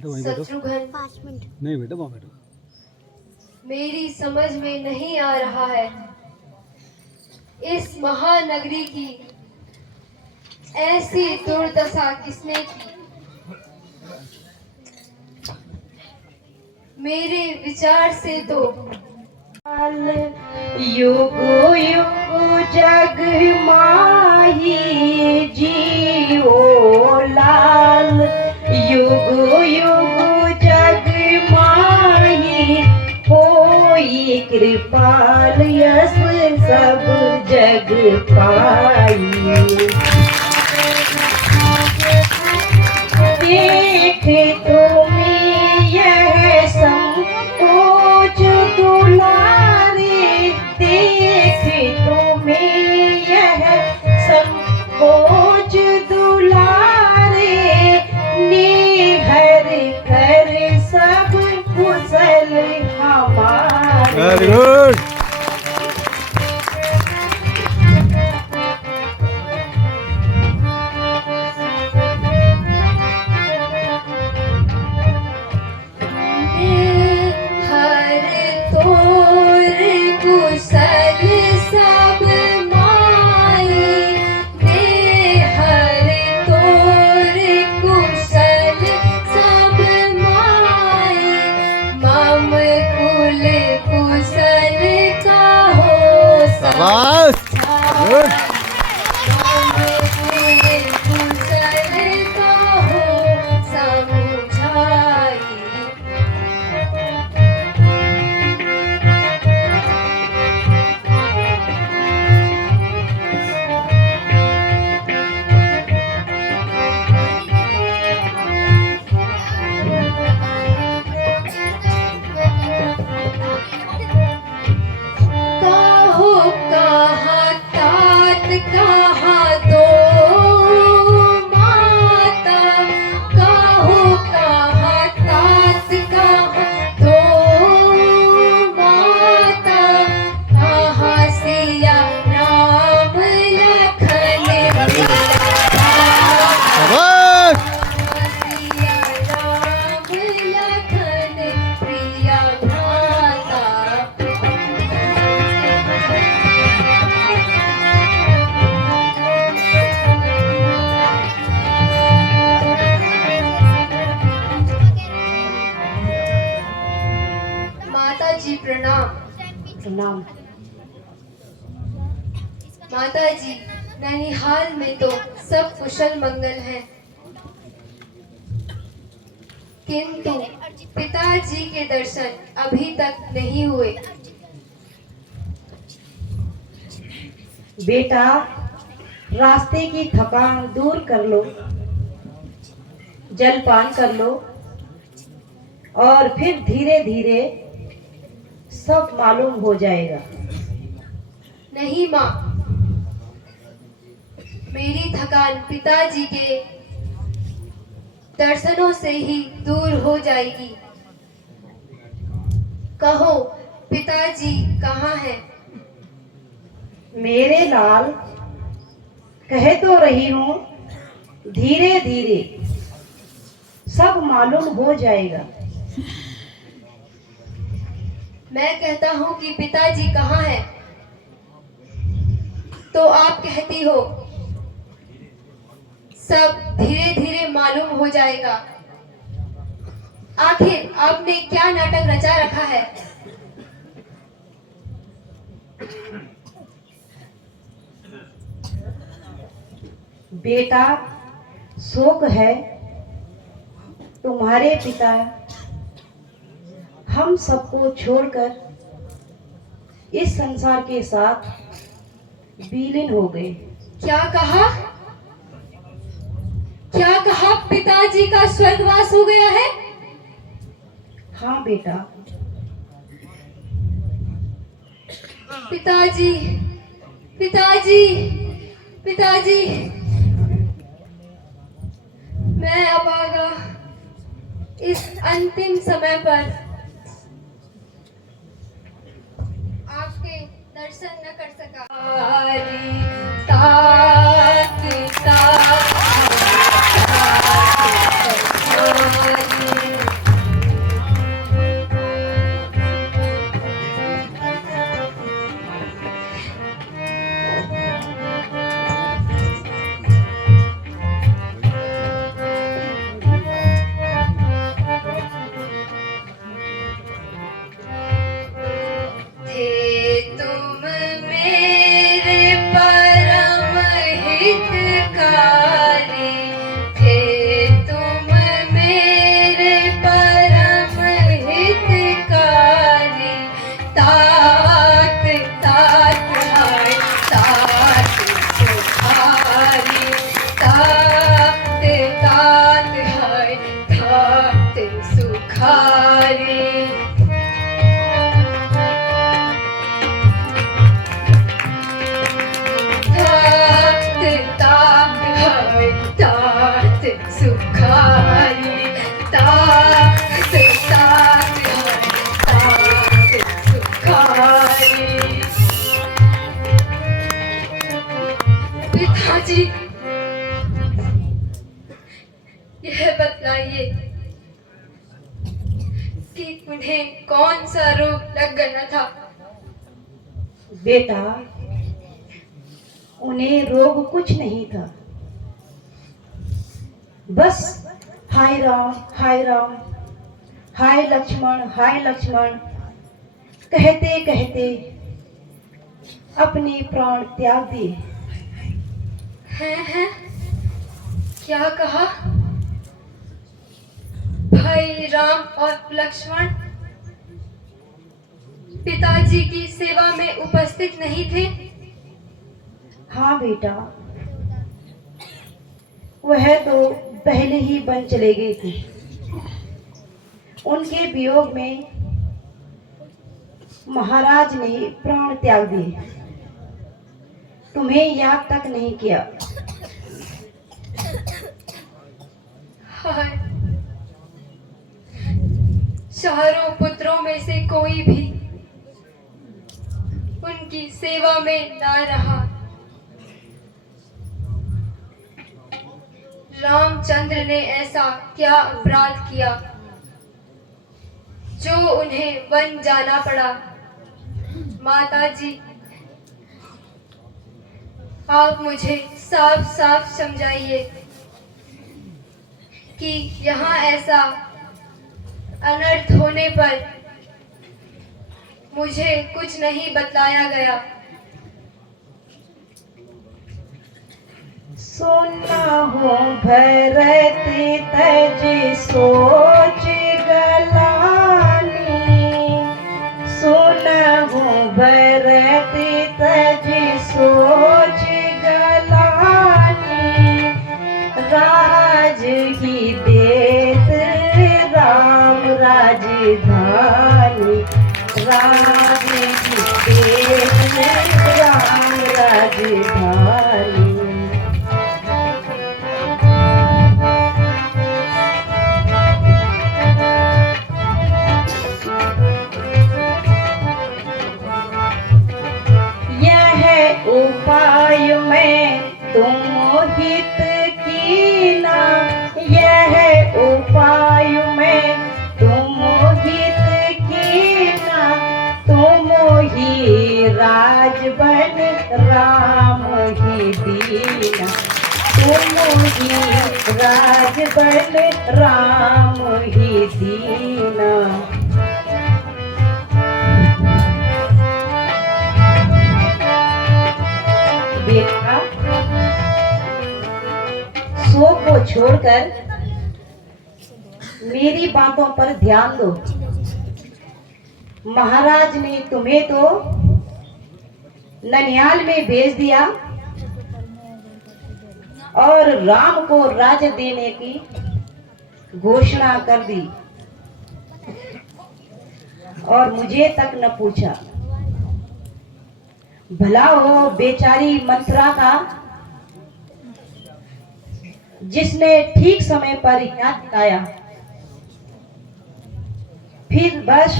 Shatrughan, 5 minute नहीं बेटा, वहाँ बैठो। मेरी समझ में नहीं आ रहा है इस महानगरी की ऐसी दुर्दशा किसने की। मेरे विचार से तो युगो युगो जग माही जीओ लाल, युगो युगो जग माही होई कृपाल, यस सब जग पाई। देख तुम्हें यह संकोच दुलारे, देख तुम्हें यह संकोच दुलारे, निहर कर सब कुशल हमारे। Very good. प्रणाम। माता जी, नैनीहाल में तो सब कुशल मंगल है, किंतु पिताजी के दर्शन अभी तक नहीं हुए। बेटा, रास्ते की थकान दूर कर लो, जलपान कर लो और फिर धीरे धीरे सब मालूम हो जाएगा। नहीं माँ, मेरी थकान पिताजी के दर्शनों से ही दूर हो जाएगी। कहो, पिताजी कहाँ हैं? मेरे लाल, कह तो रही हूँ, धीरे धीरे सब मालूम हो जाएगा। मैं कहता हूँ कि पिताजी कहाँ हैं, तो आप कहती हो सब धीरे धीरे मालूम हो जाएगा। आखिर आपने क्या नाटक रचा रखा है? बेटा, शोक है तुम्हारे पिता हम सबको छोड़कर इस संसार के साथ विलीन हो गए। क्या कहा? क्या कहा? पिताजी का स्वर्गवास हो गया है? हाँ बेटा। पिताजी, पिताजी, पिताजी, मैं अभागा इस अंतिम समय पर आपके दर्शन न कर सका। ताक ताक तात सुखारी तात तात तात सुखारी। पिताजी, यह बतलाइए कि उन्हें कौन सा रोग लग गया था? बेटा, उन्हें रोग कुछ नहीं था, बस हाय राम हाय राम, हाय लक्ष्मण कहते कहते अपने प्राण त्याग दिए। हैं? क्या कहा? भाई राम और लक्ष्मण पिताजी की सेवा में उपस्थित नहीं थे? हाँ बेटा, वह तो पहले ही बन चले गए थे। उनके वियोग में महाराज ने प्राण त्याग दिए, तुम्हें याद तक नहीं किया। हाय, चारों पुत्रों में से कोई भी उनकी सेवा में ना रहा। रामचंद्र ने ऐसा क्या अपराध किया जो उन्हें वन जाना पड़ा? माताजी, आप मुझे साफ साफ समझाइए कि यहाँ ऐसा अनर्थ होने पर मुझे कुछ नहीं बतलाया गया। सुना हो भरत तज सोच गलानी, सुना हो भरत तज सोच गलानी, राज ही देत राम राजधानी, राज ही देत राम राजधानी। उपाय में तुम हित कीना, यह उपाय में तुम हित कीना, तुम ही राज बन राम ही दीना, तुम ही राज बन राम ही दीना। बेटा, सो को छोड़कर मेरी बातों पर ध्यान दो। महाराज ने तुम्हें तो ननिहाल में भेज दिया और राम को राज्य देने की घोषणा कर दी और मुझे तक न पूछा। भला हो बेचारी मंत्रा का, जिसने ठीक समय पर याद दिलाया। फिर बस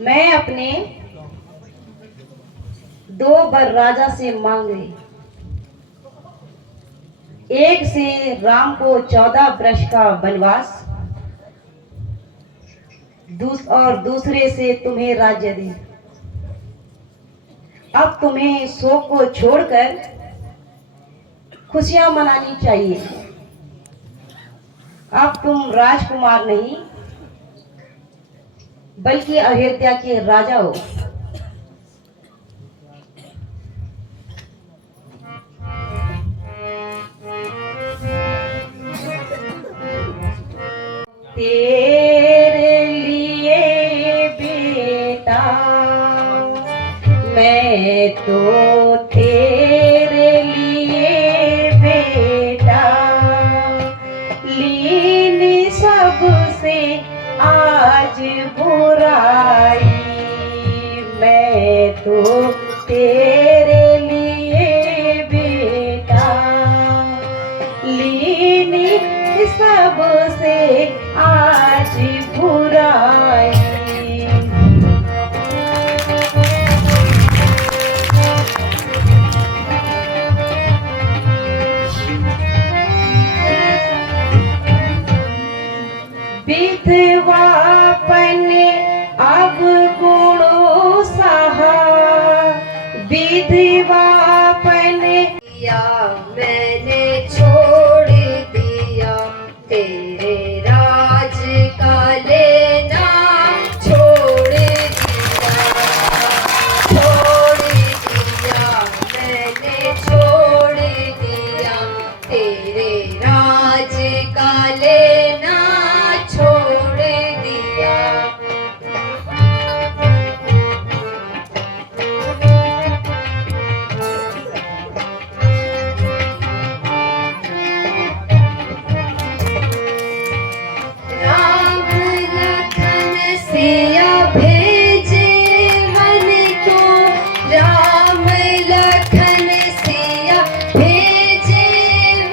मैं अपने 2 वर राजा से मांग गई। एक से राम को 14 वर्ष का वनवास और दूसरे से तुम्हें राज्य दे। अब तुम्हें शोक को छोड़कर खुशियां मनानी चाहिए। अब तुम राजकुमार नहीं बल्कि अयोध्या के राजा हो। तेरे लिए बेटा मैं तो तेरे लिए बेटा, लीन सबसे आज बुराई सबसे आज बुराई। विधवापन अब गुणों सहा, विधवापन या मैंने छोड़ दिया तेरे राज का लेना, छोड़ दिया मैंने छोड़ दिया तेरे राज का लेना, छोड़ दिया। राम लखन सिया भेजे मन को, राम लखन सिया भेजे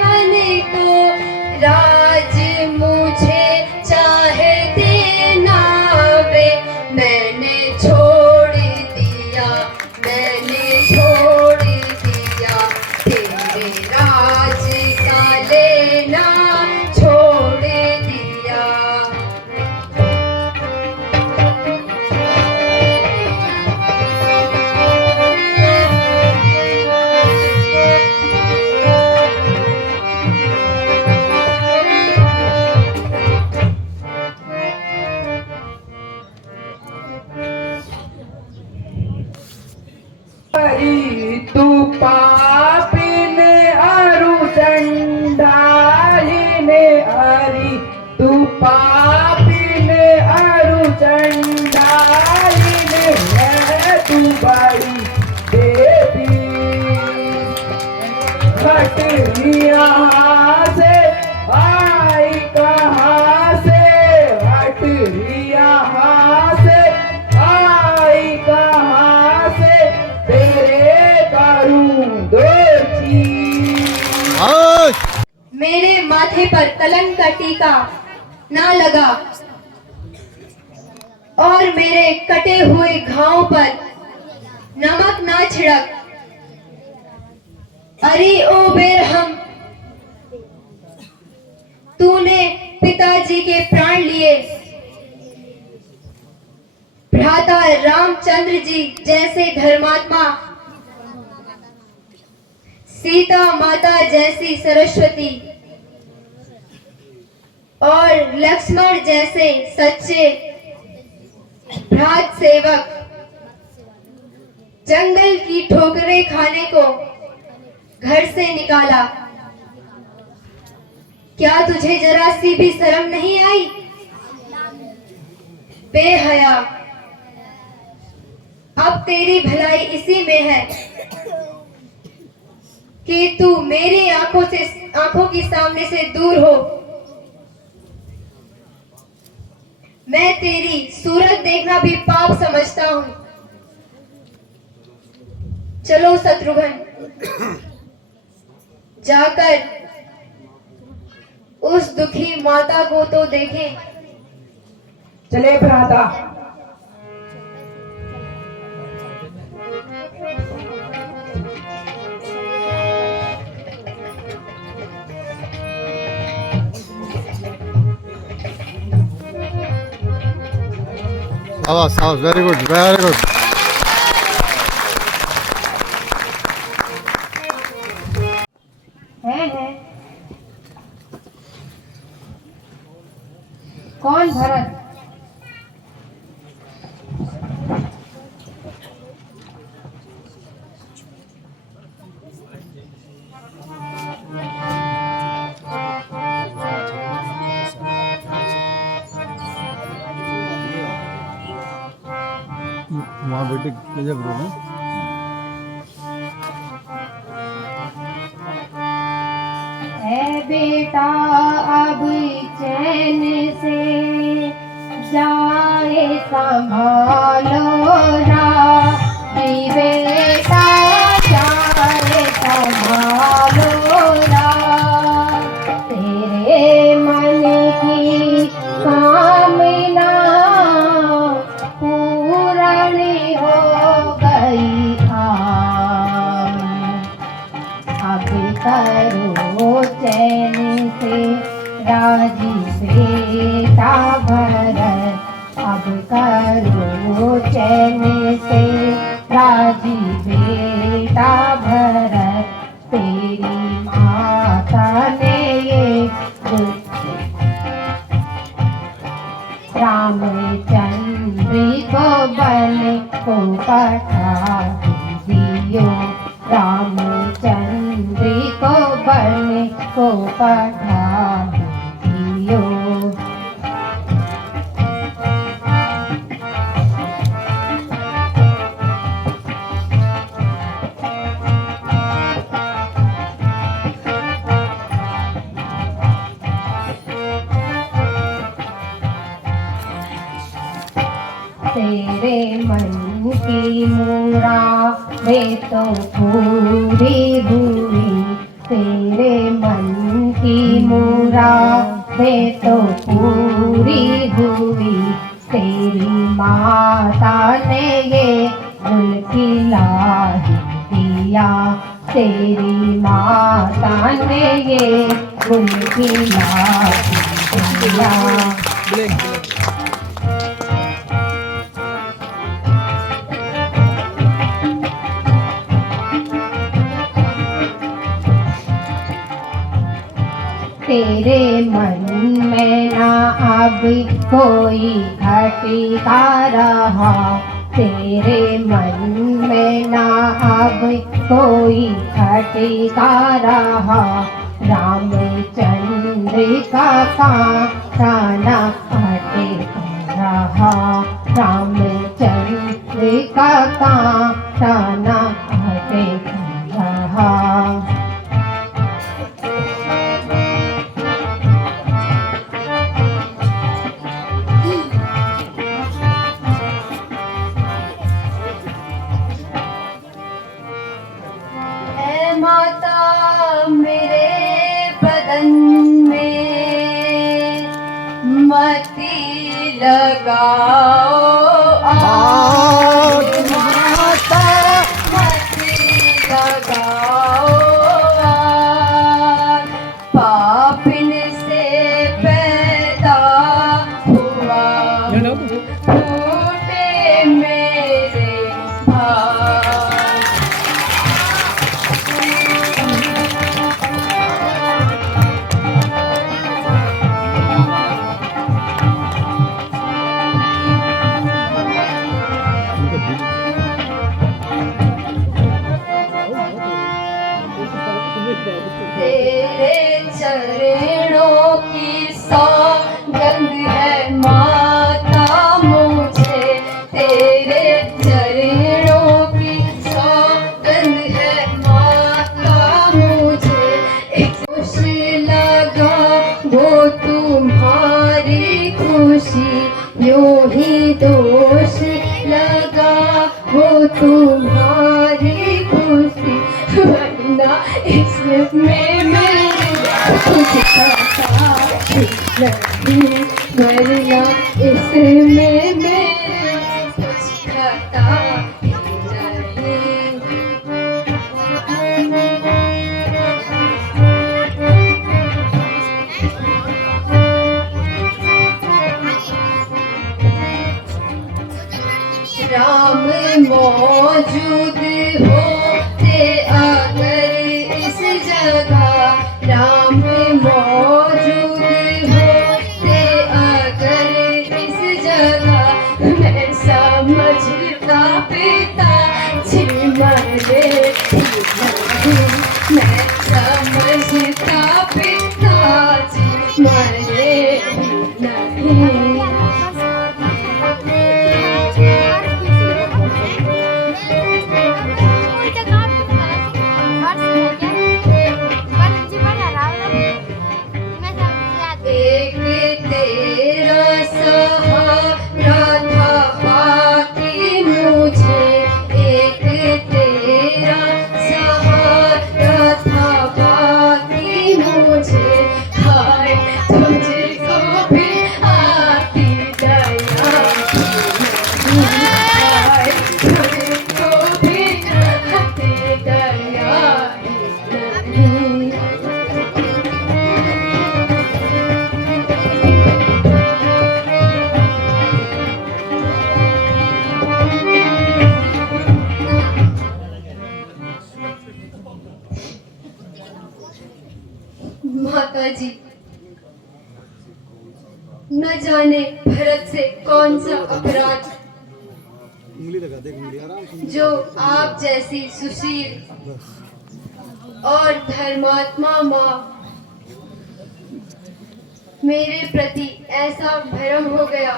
मन को, राज मुझे चाहे देना वे, मैंने छोड़ दिया तेरे राज का लेना, छोड़ दिया। तू पापिन अरु चंडालिन हरि, तू पापिन अरु चंडालिन है तू बड़ी देवी। हट यहाँ से आई कहाँ से, हट यहाँ से आई कहाँ से, तेरे करूं दो चीज। मेरे माथे पर कलंक का टीका ना लगा और मेरे कटे हुए घाव पर नमक ना छिड़क। अरे ओ बेरहम, तूने पिताजी के प्राण लिए, भ्राता रामचंद्र जी जैसे धर्मात्मा, सीता माता जैसी सरस्वती और लक्ष्मण जैसे सच्चे भ्रात सेवक जंगल की ठोकरें खाने को घर से निकाला। क्या तुझे जरा सी भी शर्म नहीं आई? बेहया, अब तेरी भलाई इसी में है कि तू मेरी आंखों की सामने से दूर हो। मैं तेरी सूरत देखना भी पाप समझता हूँ। चलो शत्रुघ्न, जाकर उस दुखी माता को तो देखें। चले भ्राता। Awas, very good, very good. है कौन भरत? वहाँ बेटे जब रोना है बेटा अब चैन से जाए संभालो ना, बेटा जाए संभालो ना, तेरे मन राजी बेटा भरत अब करो चैन से राजी बेटा भरत तेरी माता ने ये रामचंद्र को बल को पठा दियो रामचंद्र को बल को पठा दियो। तेरे मन की मुरादें तो पूरी हुई तेरे मन की मुरादें तो पूरी हुई तेरी माता ने ये गुल खिला दिया तेरी माता ने ये गुल खिला दिया। तेरे मन में ना अब कोई घटिका रहा तेरे मन में ना अब कोई घटिका रहा रामचंद्र का काना हटे रहा रामचंद्र का काना हटे रहा। माता मेरे बदन में मती लगाओ आग माता मती लगाओ आग पापिन से पैदा हुआ फूटे मेरे भाग। तेरे चरणों की सौगंध है माता मुझे तेरे चरणों की सौगंध है माता मुझे एक खुशी लगा वो तुम्हारी खुशी यूं ही दोष लगा वो तुम्हारी खुशी वरना इसमें मेरे कुछ खाता नहीं वरना इसमें मेरे कुछ खाता नहीं। राम मौजूद होते अगर इस जगह राम मौजूद होते अगर इस जगह मैं समझता पिता जी मरे मैं समझता पिता जी मरे नहीं। एक तेरा सहारा था बाकी मुझे एक तेरा सहारा था बाकी मुझे हाय तुझको भी आती दया हाय तुझको भी आती दया नहीं। माता जी, न जाने भरत से कौन सा अपराध उंगली लगा दे, उंगली आराम से। जो आप जैसी सुशील और धर्मात्मा माँ मेरे प्रति ऐसा भरम हो गया।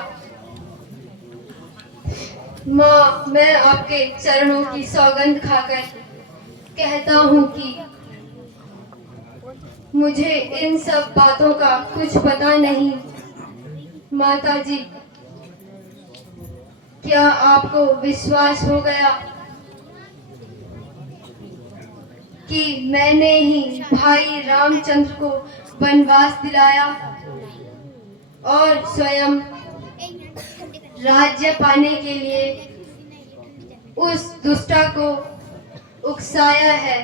माँ, मैं आपके चरणों की सौगंध खाकर कहता हूँ कि मुझे इन सब बातों का कुछ पता नहीं। माता जी, क्या आपको विश्वास हो गया कि मैंने ही भाई रामचंद्र को वनवास दिलाया और स्वयं राज्य पाने के लिए उस दुष्टा को उकसाया है?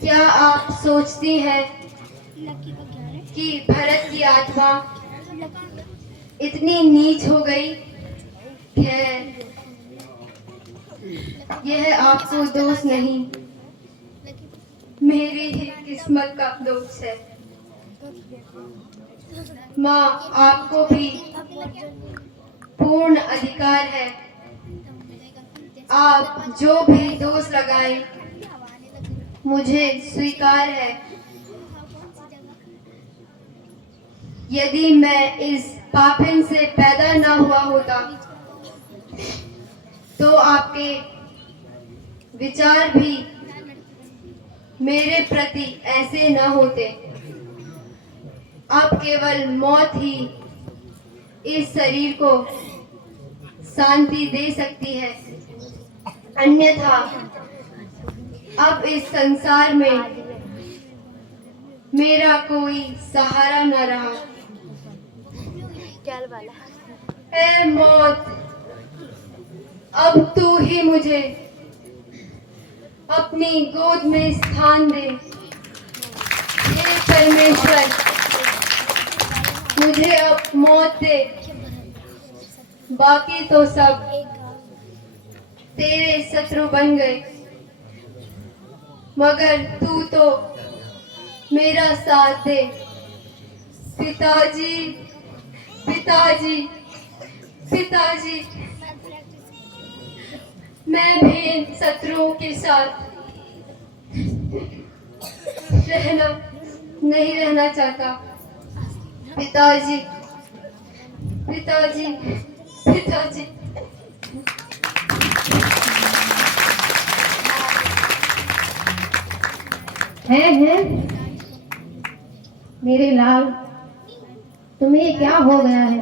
क्या आप सोचती हैं कि भरत की आत्मा इतनी नीच हो गई है? यह आपको दोष नहीं, मेरी ही किस्मत का दोष है। माँ, आपको भी पूर्ण अधिकार है। आप जो भी दोष लगाएं, मुझे स्वीकार है। यदि मैं इस पापिन से पैदा न हुआ होता तो आपके विचार भी मेरे प्रति ऐसे न होते। अब केवल मौत ही इस शरीर को शांति दे सकती है, अन्यथा अब इस संसार में मेरा कोई सहारा न रहा। ऐ मौत, अब तू ही मुझे अपनी गोद में स्थान दे। हे परमेश्वर, मुझे अब मौत दे। बाकी तो सब तेरे शत्रु बन गए, मगर तू तो मेरा साथ दे। पिताजी, पिताजी, पिताजी, मैं भी इन शत्रुओं के साथ नहीं रहना चाहता। पिताजी, पिताजी, पिताजी। हैं मेरे लाल, तुम्हें क्या हो गया है?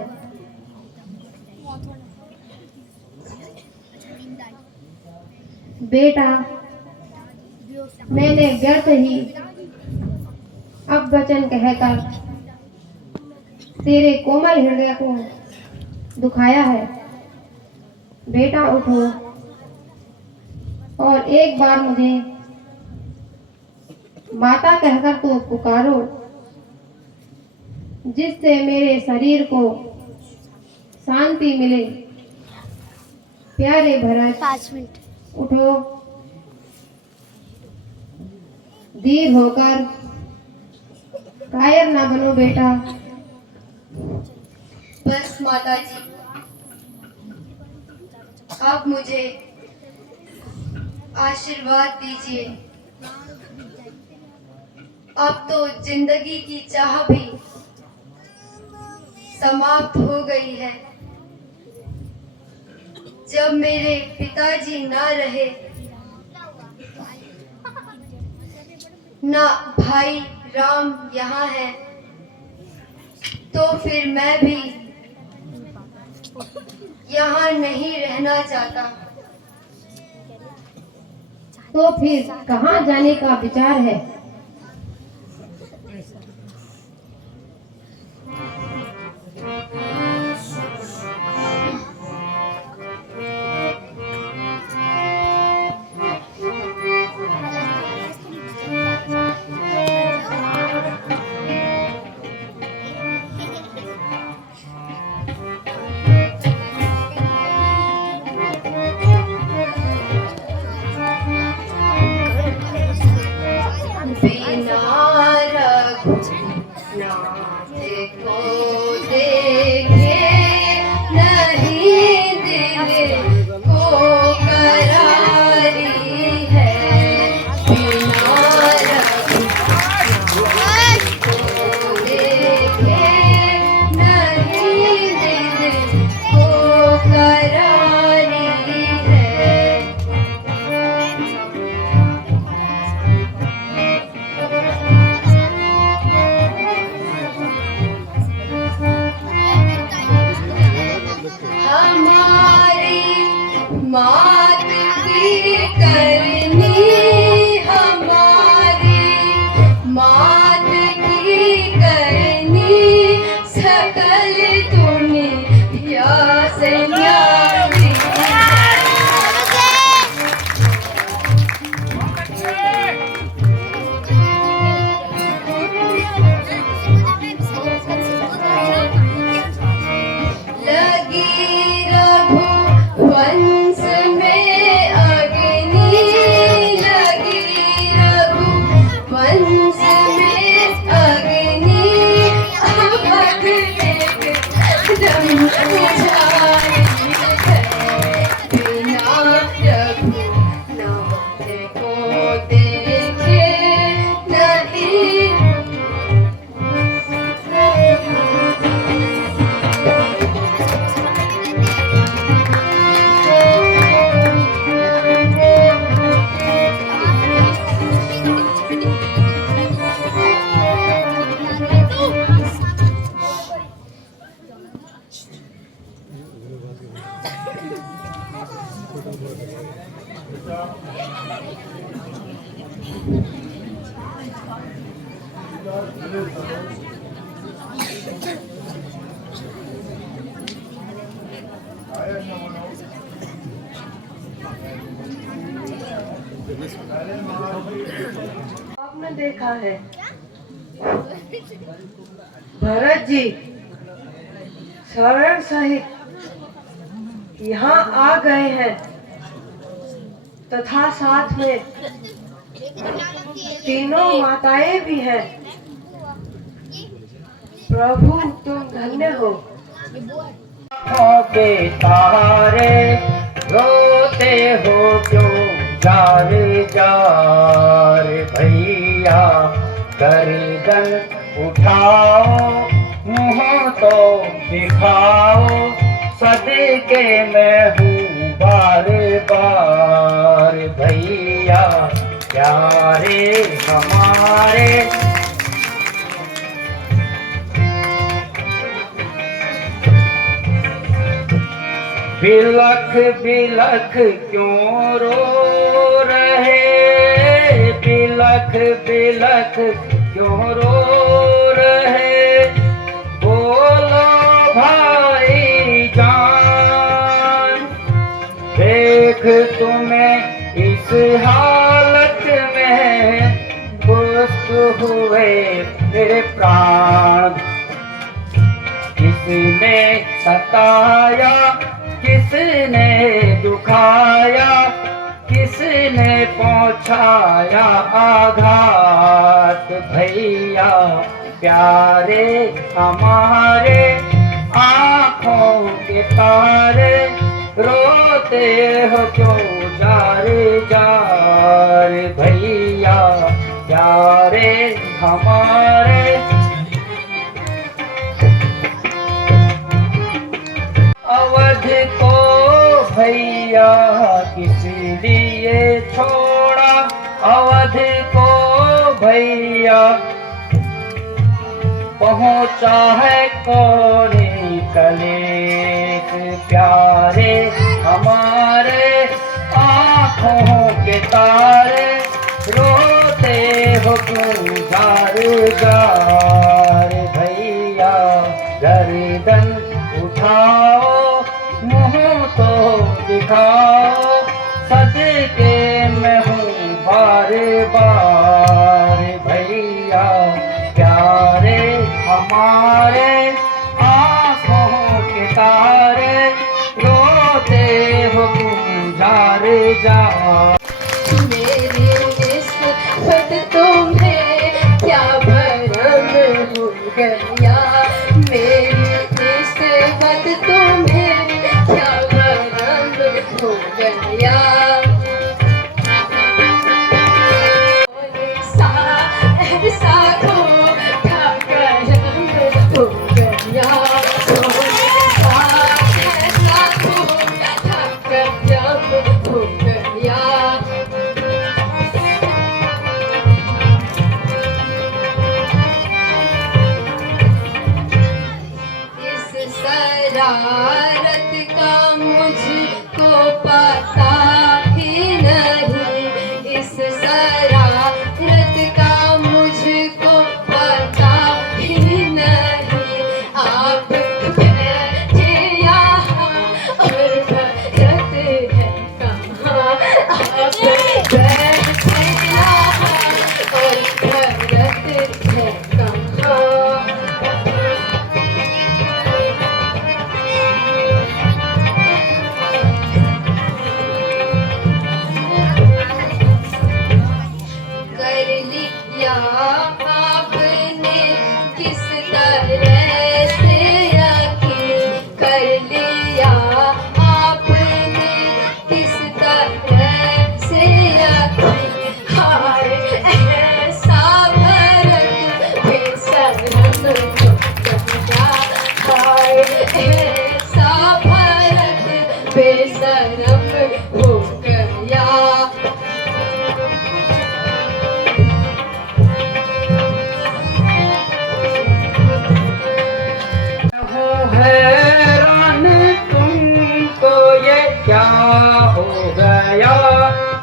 बेटा, मैंने व्यर्थ ही अब वचन कहकर तेरे कोमल हृदय को दुखाया है। बेटा उठो और एक बार मुझे माता कहकर तो पुकारो, जिससे मेरे शरीर को शांति मिले। प्यारे भरत, 5 मिनट उठो, धीर होकर कायर ना बनो बेटा। बस माता जी, अब मुझे आशीर्वाद दीजिए। अब तो जिंदगी की चाह भी समाप्त हो गई है। जब मेरे पिताजी ना रहे, ना भाई राम यहाँ है, तो फिर मैं भी यहाँ नहीं रहना चाहता। तो फिर कहाँ जाने का विचार है? मात की करनी सकल तूने या संज्ञानी। लगी रघुवंश में अग्नि, लगी रघुवंश में अग्नि, अवध एक दम बुझाई है, बिना रघुनाथ को देखे नहीं। आपने देखा है भरत जी शरण सहित यहाँ आ गए हैं तथा साथ में तीनों माताएं भी हैं। प्रभु तुम धन्य हो। आँखों के तारे रोते हो क्यों जार जार भैया, गर्दन उठाओ मुँह तो दिखाओ, सदके मैं हूँ बार बार भैया, प्यारे हमारे बिलख बिलख क्यों रो रहे, बिलख बिलख क्यों रो रहे, बोलो भाई जान, देख तुम्हें इस हालत में दुष्ट हुए मेरे प्राण, किसने सताया किसने दुखाया, किसने पहुँचाया आघात भैया, प्यारे हमारे आँखों के तारे रोते हो क्यों जार जार भैया, प्यारे हमारे अवध को भैया किस लिए छोड़ा, अवध को भैया पहुँचा है कौन कलेश, प्यारे हमारे आँखों के तारे रोते हो क्यों जार जार भैया, गर्दन उठाओ मुँह तो दिखाओ, सदके मैं हूँ बार बार भैया, प्यारे हमारे आँखों के तारे रोते हो जार जार। मेरी निस्बत तुम्हें क्या भरम हो गया, मेरी निस्बत तुम्हें क्या भरम हो गया, ऐसा खोटा करम हो गया, ऐसा खोटा करम हो गया।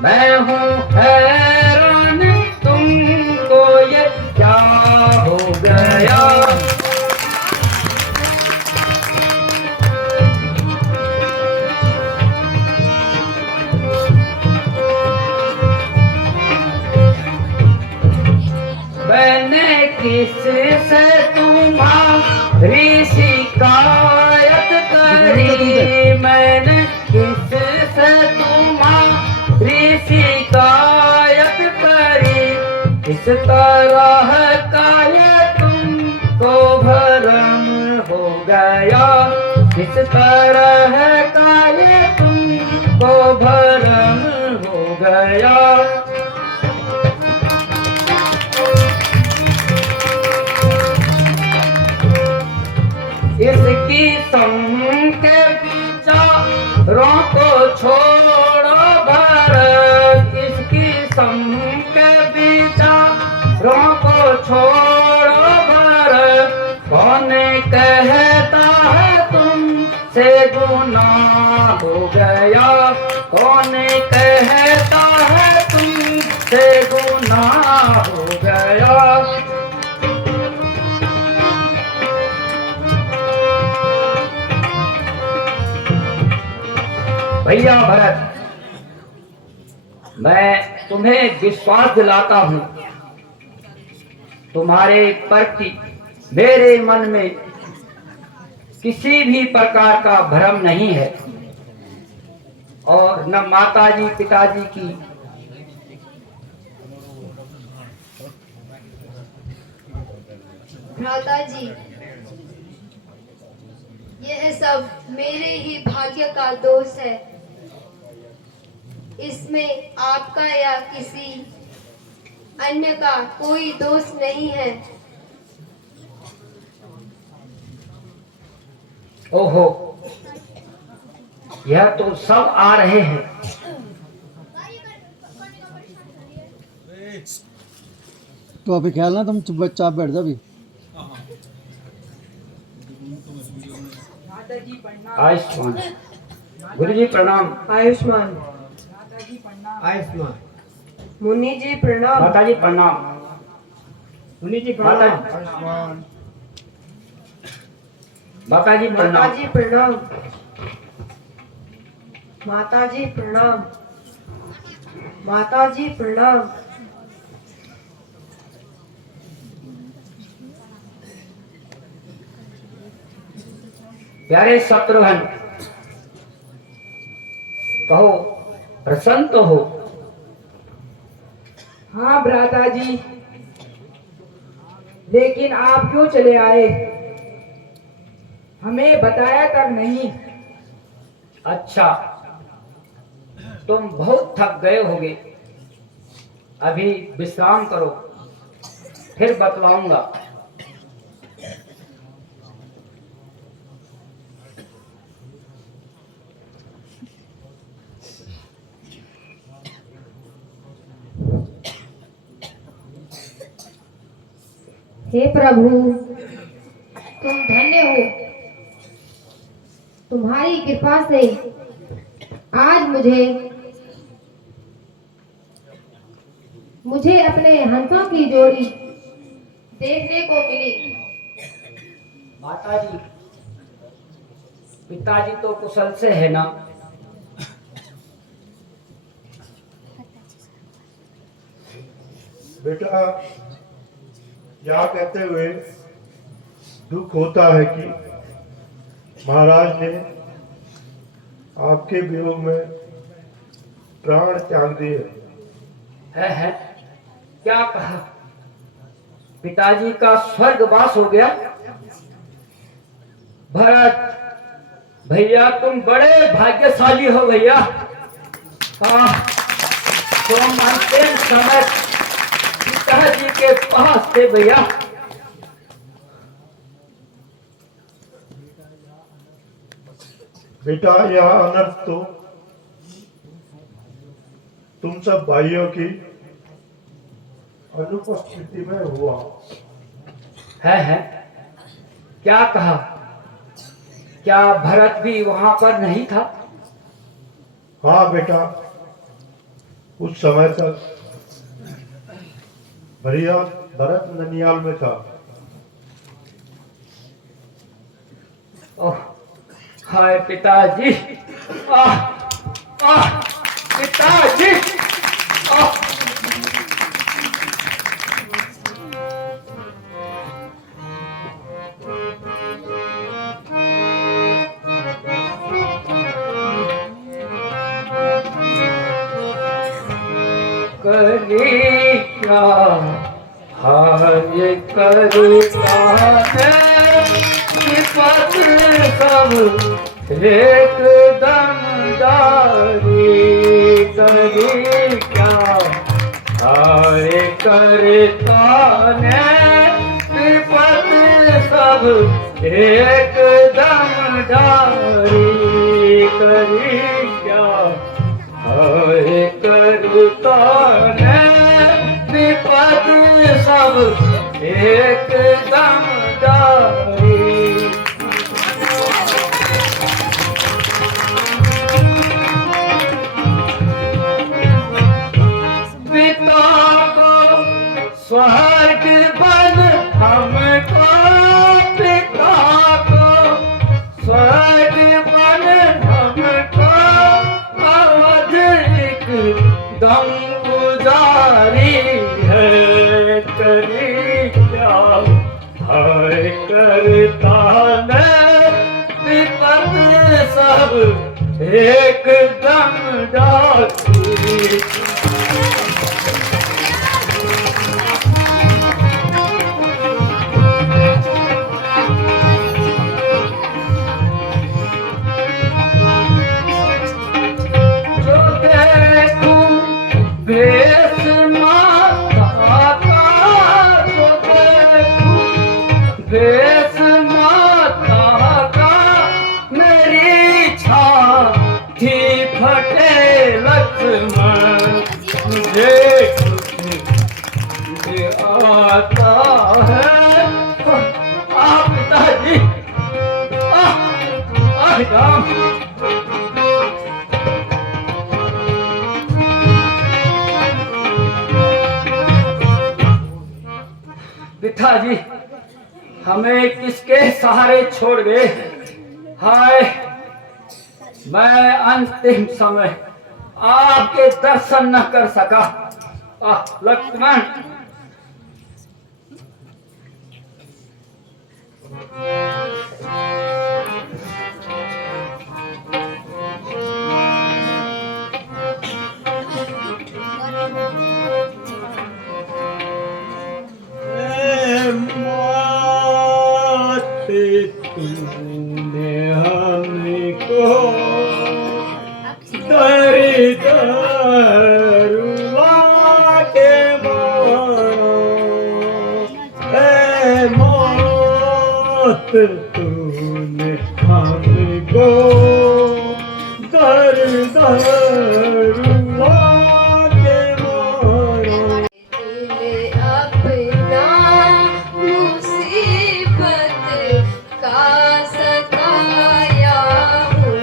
मैं हूँ हैरान, तुमको ये क्या हो गया। मैंने किससे तुम्हारी शिकायत करी, मैंने किससे तुम्हारी शिकायत करी। इस तरह का ये तुमको भरम हो गया, इस तरह का ये तुमको भरम हो गया। इसकी संग के विचारों को छोड़ो भरत, इसकी संग के विचारों को छोड़ो भरत। कौन कहता है तुमसे गुनाह हो गया, कौन कहता है तुमसे गुनाह हो गया। भैया भरत, मैं तुम्हें विश्वास दिलाता हूं, तुम्हारे प्रति मेरे मन में किसी भी प्रकार का भ्रम नहीं है, और न माताजी पिताजी की भ्राता जी, यह सब मेरे ही भाग्य का दोष है। इसमें आपका या किसी अन्य का कोई दोष नहीं है। ओहो, यह तो सब आ रहे हैं। तो अभी ख्याल ना, तुम चुपचाप बैठ जाओ अभी। आयुष्मान गुरु जी प्रणाम। आयुष्मान आयुष्मान मुनि जी प्रणाम। माता जी प्रणाम। मुनि जी माता आयुष्मान माता जी माता प्रणाम। जी प्रणाम। माता जी प्रणाम। माता जी प्रणाम। प्यारे शत्रुघ्न, कहो प्रसन्न तो हो। हाँ भ्राता जी, लेकिन आप क्यों चले आए? हमें बताया तक नहीं। अच्छा, तुम बहुत थक गए होगे, अभी विश्राम करो, फिर बतलाऊंगा। हे प्रभु, तुम धन्य हो। तुम्हारी कृपा से आज मुझे अपने हंसों की जोड़ी देखने को मिली। माताजी पिताजी तो कुशल से है ना? बेटा, यह कहते हुए दुख होता है कि महाराज ने आपके वियोग में प्राण त्याग दिए। है क्या कहा? पिताजी का स्वर्गवास हो गया? भरत भैया, तुम बड़े भाग्यशाली हो भैया। तुम अंतिम समय पिताजी के पास थे भैया। बेटा, यह अनर्थ तो तुम सब भाइयों की अनुपस्थिति में हुआ। है क्या कहा? क्या भरत भी वहां पर नहीं था? हाँ बेटा, उस समय तक भरत ननियाल में था। ओह, हाय पिताजी, आह, आह, पिताजी, आह। करी क्या हाय करता है विपत सब एकदम जारी। करी क्या हाय करता है विपत सब एकदम जारी। करी क्या हाय करता है विपद सब एकदम जारी। पिता को स्वर्ग बन हमको, पिता को स्वर्ग बन हमको दम गुजारी है। करी क्या हाय करता है विपत सब एकदम जारी। भेष माता का जो देखूं, भेष माता का मेरी छाती फटे लक्ष्मण। मुझे मुझे आता है पिताजी, राम। पिताजी हमें किसके सहारे छोड़ गए। हाय मैं अंतिम समय आपके दर्शन न कर सका। लक्ष्मण तूने हमको दरी दरुआ के मारो, ए मौत तूने हमको दरी दरुआ के मारो। अपना मुसीबत का सताया हूँ।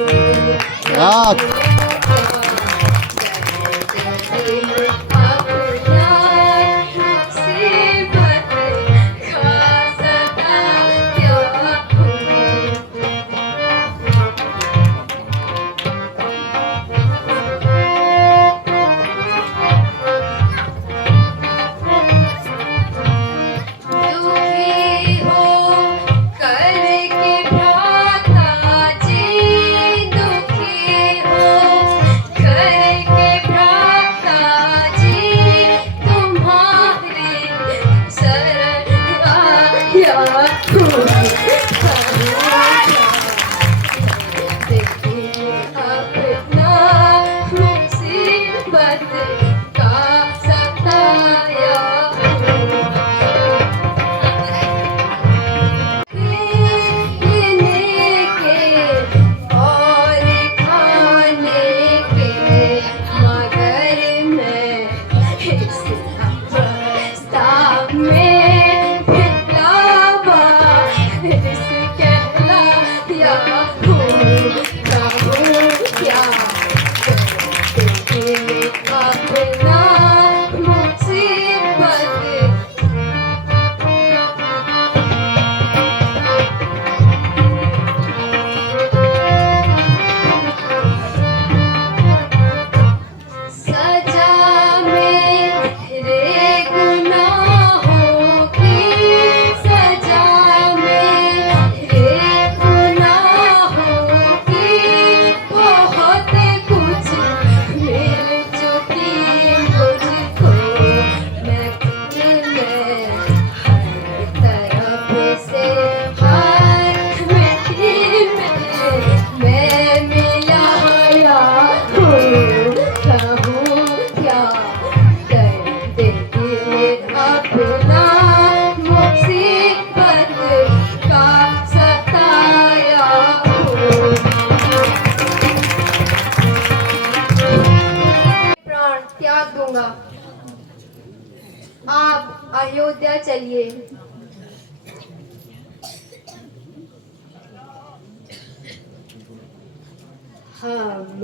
हम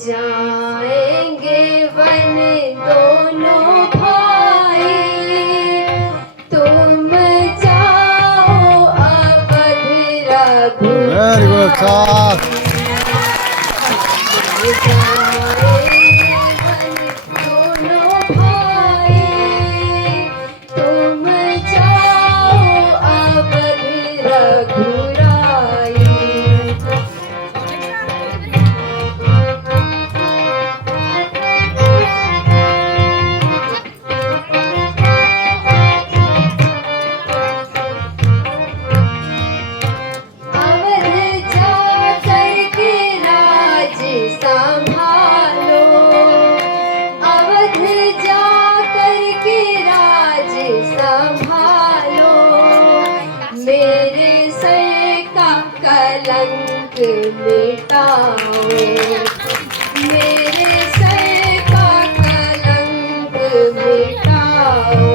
जाएंगे वन दोनों भाई, तुम जाओ अवध रघु। वेरी गुड साथ। दोनों भाई, तुम जाओ अवध रघुराई। कलंक मिटाओ, मेरे सर का कलंक मिटाओ।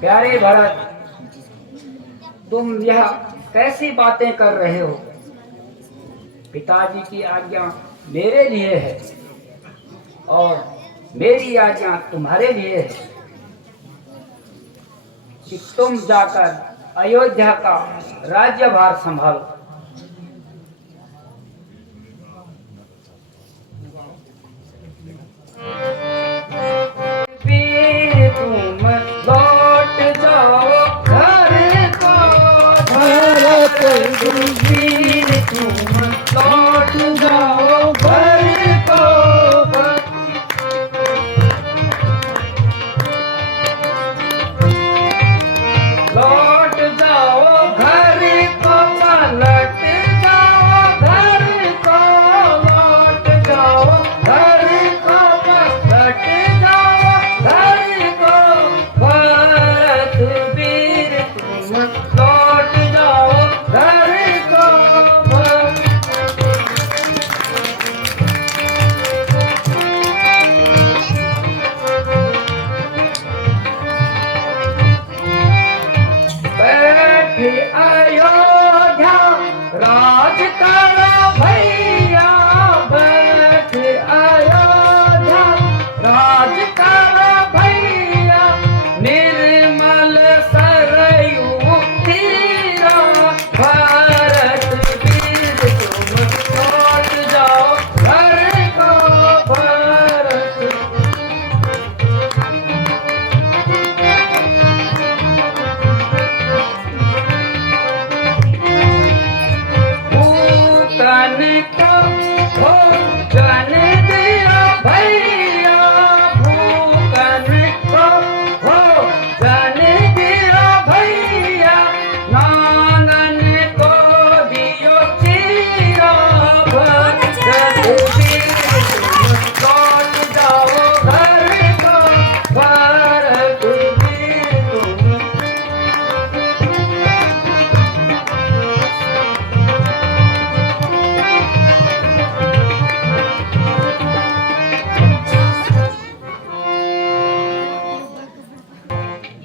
प्यारे भरत, तुम यह कैसी बातें कर रहे हो? पिताजी की आज्ञा मेरे लिए है और मेरी आज्ञा तुम्हारे लिए है कि तुम जाकर अयोध्या का राज्यभार संभालो। फिर तुम लौट जाओ घर को, भरत फिर तुम लौट जाओ घर को। लौट जाओ घर को, पलट जाओ घर को। लौट जाओ घर को, पलट जाओ घर को। भरत वीर तुम लौट जाओ घर को। बैठ अयोध्या राज करो भैया, बैठ अयोध्या राज करो भैया। निर्मल सरयू तीरा, भरत वीर तुम लौट जाओ घर को। भरत भूतन को भोजन दिया भैया, भूतन को भोजन दिया भैया। नानन को दियो चीरा, भरत वीर तुम लौट जाओ घर को। भरत वीर तुम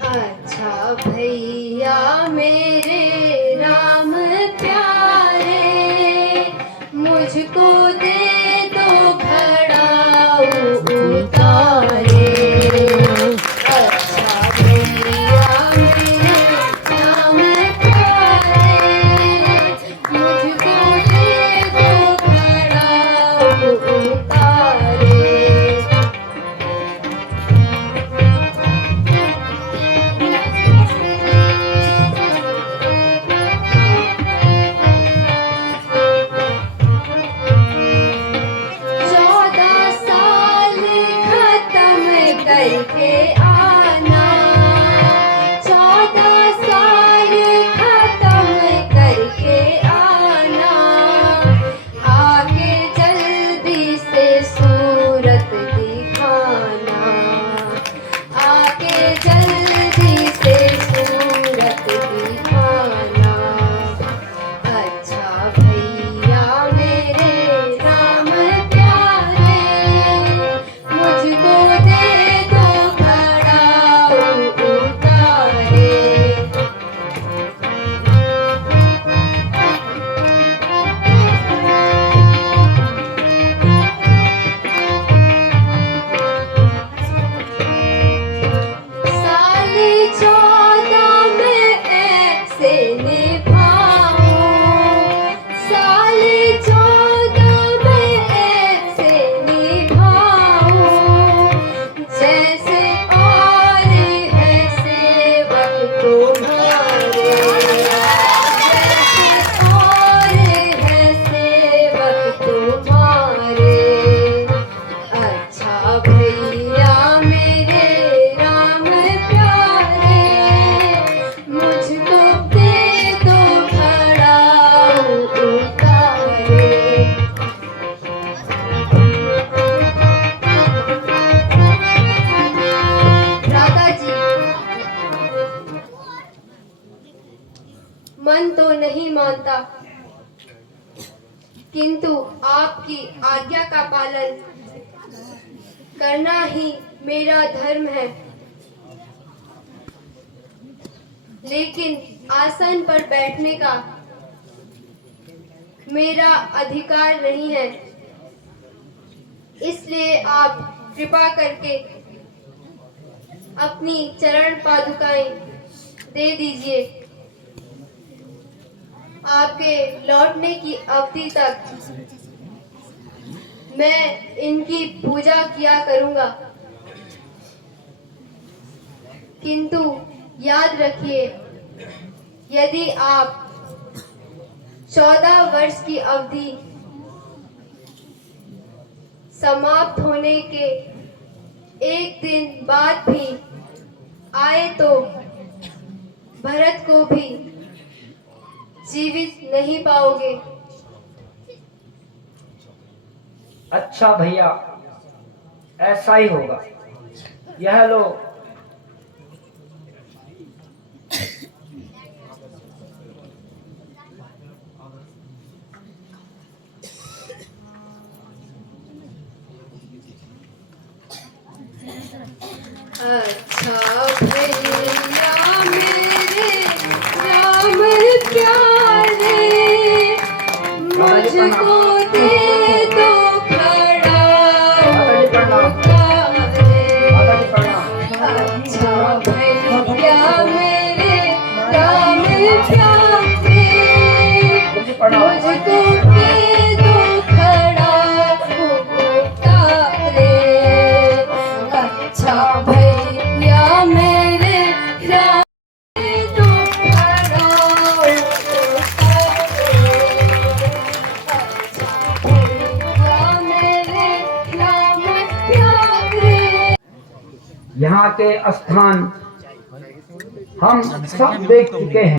अच्छा भैया मेरे राम प्यारे, मुझको दे दो घड़ा उतारे। अच्छा भैया मेरे राम प्यारे, मुझको दे दो घड़ा उतारे। करके आना, 14 साल खत्म करके आना। आके जल्दी से होता, किंतु आपकी आज्ञा का पालन करना ही मेरा धर्म है। लेकिन आसन पर बैठने का मेरा अधिकार नहीं है, इसलिए आप कृपा करके अपनी चरण पादुकाएं दे दीजिए। आपके लौटने की अवधि तक मैं इनकी पूजा किया करूंगा, किंतु याद रखिए, यदि आप 14 वर्ष की अवधि समाप्त होने के एक दिन बाद भी आए तो भरत को भी जीवित नहीं पाओगे। अच्छा भैया, ऐसा ही होगा। यह लो। अच्छा भैया मेरे राम प्यारे, मुझको दे दो खड़ा उतारे। अच्छा भैया मेरे राम प्यारे, मुझको दे दो खड़ा उतारे। अच्छा भैया मेरे राम दो खड़ा उतारे। अच्छा भैया मेरे राम प्यारे। यहाँ के स्थान हम सब देख चुके हैं।